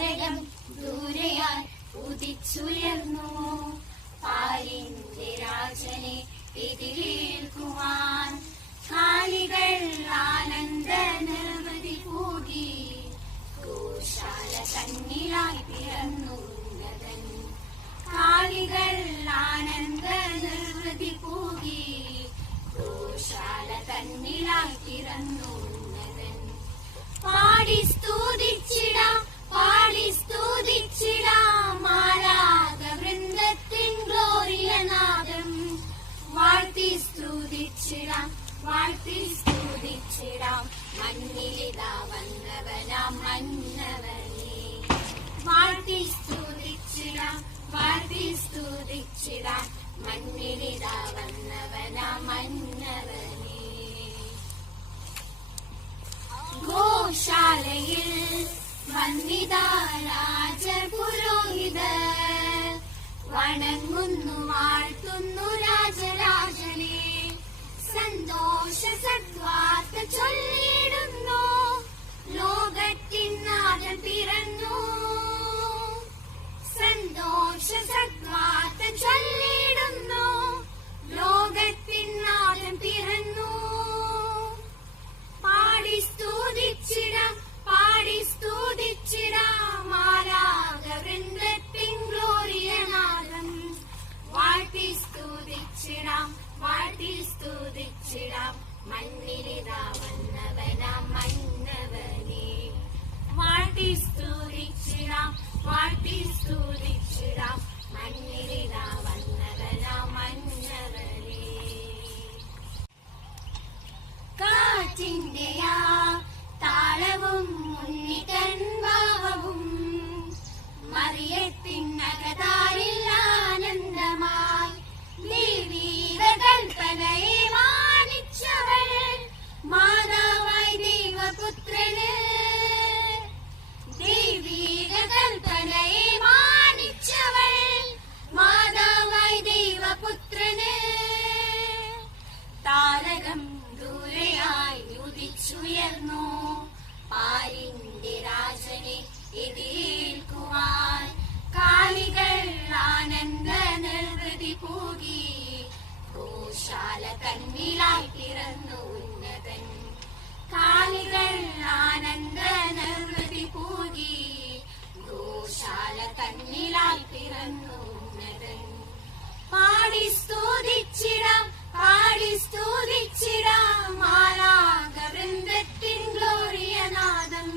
താരകം ദൂരെയായി ഉദിച്ചുയർന്നു. പാരിന്റെ രാജനെ എതിരേൽക്കുവാൻ കാലികൾ ആനന്ദ നിർവൃതി പൂകി. ഗോശാല തന്നിലായി പിറന്നു ഉന്നതൻ. കാലികൾ ആനന്ദ നിർവൃതി പൂകി. ഗോശാല തന്നിലായി പിറന്നു ഉന്നതൻ. പാടി സ്തുതിച്ചിടാം, പാടി സ്തുതിച്ചിടാം മാലാഖ വൃന്ദത്തിൻ ഗ്ലോറിയനാദം. വാഴ്ത്തി സ്തുതിച്ചിടാം, വാഴ്ത്തി സ്തുതിച്ചിടാം മണ്ണിലിതാ വന്നവനാം മന്നവനെ. വാഴ്ത്തി സ്തുതിച്ചിടാം, വാഴ്ത്തി സ്തുതിച്ചിടാം മണ്ണിലിതാ വന്നവനാം മന്നവനെ. ഗോശാലയിൽ വന്നിതാ രാജപുരോഹിതർ. വണങ്ങുന്നു വാഴ്ത്തുന്നു രാജരാജനെ. സന്തോഷ സദ്വാർത്ത ചൊല്ലിടുന്നു. ലോകത്തിൻ നാഥൻ പിറന്നു. സന്തോഷ സദ്വാർത്ത ചൊല്ലിടുന്നു. ലോകത്തിൻ നാഥൻ പിറന്നു. പാടി സ്തുതിച്ചിടാം, പാടി സ്തുതിച്ചിടാം മാലാഖ വൃന്ദത്തിൻ ഗ്ലോറിയനാദം. വാഴ്ത്തി സ്തുതിച്ചിടാം, വാഴ്ത്തി സ്തുതിച്ചിടാം മണ്ണിലിതാ വന്നവനാം മന്നവനെ. വാഴ്ത്തി സ്തുതിച്ചിടാം, വാഴ്ത്തി സ്തുതിച്ചിടാം മണ്ണിലിതാ വന്നവനാം മന്നവനെ. കാറ്റിന്റെ ആ താളവും ഉണ്ണിതൻ ഭാവവും മറിയത്തിൻ അകതാരിൽ ആനന്ദമായി. ദൈവീക കൽപ്പനയെ മാനിച്ചവൾ മാതാവായി ദൈവപുത്രന്. ദൈവീക കൽപ്പനയെ മാനിച്ചവൾ മാതാവായി ദൈവപുത്രന്. താരകം ദൂരെയായി ഉദിച്ചുയർന്നു. പാരിന്റെ രാജനെ എതിരേൽക്കുവാൻ കാലികൾ ആനന്ദ നിർവൃതി പൂകി. ഗോശാല തന്നിലായി പിറന്നു ഉന്നതൻ. കാലികൾ ആനന്ദ നിർവൃതി പൂകി. ഗോശാല തന്നിലായി പിറന്നു ഉന്നതൻ. പാടി സ്തുതിച്ചിടാം, പാടി സ്തുതിച്ചിടാം മാലാഖ വൃന്ദത്തിൻ ഗ്ലോറിയനാദം.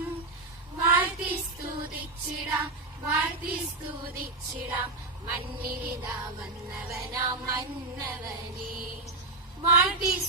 വാഴ്ത്തി സ്തുതിച്ചിടാം, വാഴ്ത്തി സ്തുതിച്ചിടാം മണ്ണിലിതാ വന്നവനാം മന്നവനെ. വാഴ്ത്തി